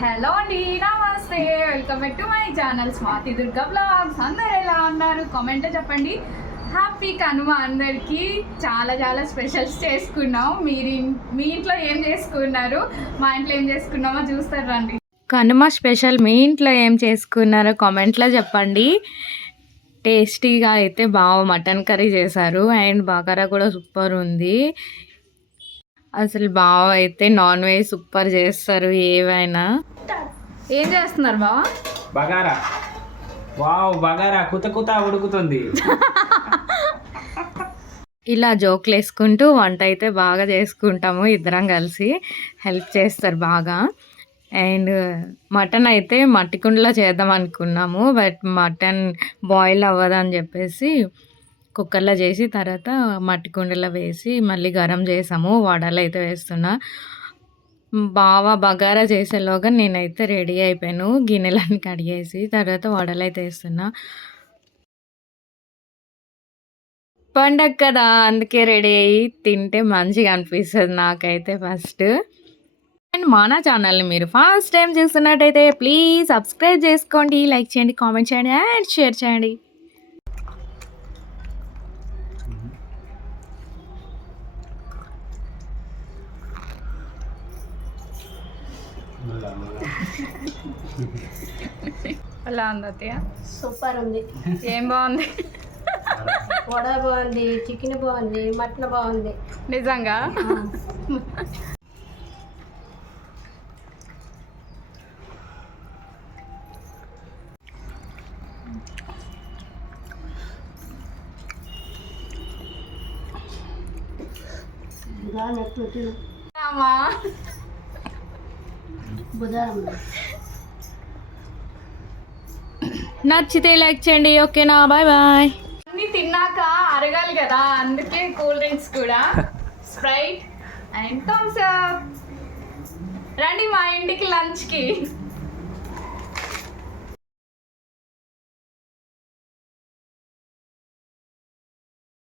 Hello అండి, నమస్తే, welcome back to my channel Swathi Durga blogs. అందరు ఎలా ఉన్నారు కామెంట్లో చెప్పండి. హ్యాపీ కనుమ అందరికీ. చాలా చాలా స్పెషల్స్ చేసుకున్నాం. మీ ఇంట్లో ఏం చేసుకున్నారు, మా ఇంట్లో ఏం చేసుకున్నామో చూస్తారు రండి. కనుమ స్పెషల్ మీ ఇంట్లో ఏం చేసుకున్నారో కామెంట్లో చెప్పండి. టేస్టీగా అయితే బాగా మటన్ కర్రీ చేశారు అండ్ బగారా కూడా సూపర్ ఉంది. అసలు బావ అయితే నాన్ వెజ్ సూపర్ చేస్తారు ఏవైనా. ఏం చేస్తున్నారు బావ? బగారా. వావ్, బగారా కుత కుత ఉడుకుతుంది. ఇలా జోకులు వేసుకుంటూ వంట అయితే బాగా చేసుకుంటాము. ఇద్దరం కలిసి హెల్ప్ చేస్తారు బాగా. అండ్ మటన్ అయితే మట్టి కుండలో చేద్దాం అనుకున్నాము, బట్ మటన్ బాయిల్ అవ్వదని చెప్పేసి కుక్కర్లో చేసి తర్వాత మట్టి కుండలో వేసి మళ్ళీ గరం చేసాము. వడలు అయితే వేస్తున్నా. బాగా బగారా చేసేలోగా నేనైతే రెడీ అయిపోయాను. గిన్నెలన్నీ కడిగేసి తర్వాత వడలు అయితే వేస్తున్నా. పండగ కదా, అందుకే రెడీ అయ్యి తింటే మంచిగా అనిపిస్తుంది నాకైతే ఫస్ట్. అండ్ మన ఛానల్ని మీరు ఫస్ట్ టైం చూస్తున్నట్టయితే ప్లీజ్ సబ్స్క్రైబ్ చేసుకోండి, లైక్ చేయండి, కామెంట్ చేయండి అండ్ షేర్ చేయండి. అలా ఉంది అత్తయ్య? సూపర్ ఉంది. ఏం బాగుంది? వడ బాగుంది, చికెన్ బాగుంది, మటన్ బాగుంది. నిజంగా? బుధవారం నచ్చితే లైక్ చేయండి. ఓకేనా, బాయ్ బాయ్. అన్ని తిన్నాక అరగాలి కదా, అందుకే కూల్ డ్రింక్స్ కూడా స్ప్రైట్ అండ్ థమ్స్ అప్. రండి మా ఇంటికి లంచ్కి.